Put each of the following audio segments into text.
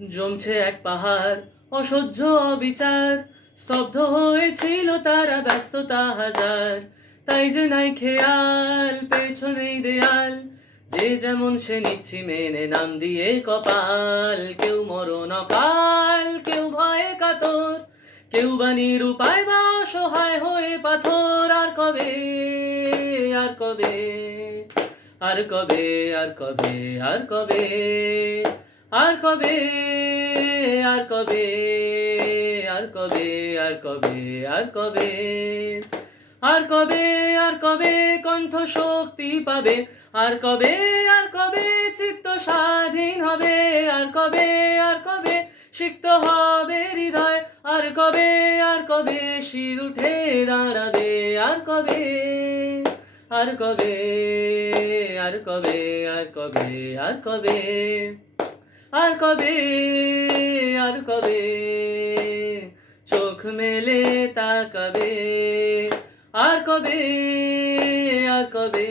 জমছে এক পাহাড় অসহ্য অবিচার, স্তব্ধ হয়েছিল তারা ব্যস্ততা হাজার। তাই যে নাই খেয়াল পেছনেই দেয়াল, যে যেমন সে নিচ্ছি মেনে নাম দিয়ে কপাল। কেউ মরণ অকাল, কেউ ভয়ে কাতর, কেউ বা নিরুপায় বা অসহায় হয়ে পাথর। আর কবে, আর কবে, আর কবে, আর কবে, আর কবে, আর কবে, আর কবে, আর কবে, আর কবে, আর কবে, আর কবে, আর কবে কণ্ঠ শক্তি পাবে, আর কবে, আর কবে চিত্ত স্বাধীন হবে, আর কবে, আর কবে সিক্ত হবে হৃদয়, আর কবে, আর কবে শির উঠে দাঁড়াবে, আর কবে, আর কবে, আর কবে, আর কবে, আর কবে, আর কবে, আর কবে চোখ মেলে তাকাবে, আর কবে, আর কবে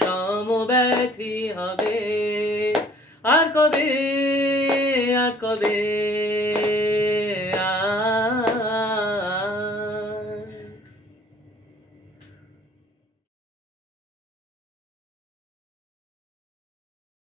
সমব্যথী হবে, আর কবে, আর কবে।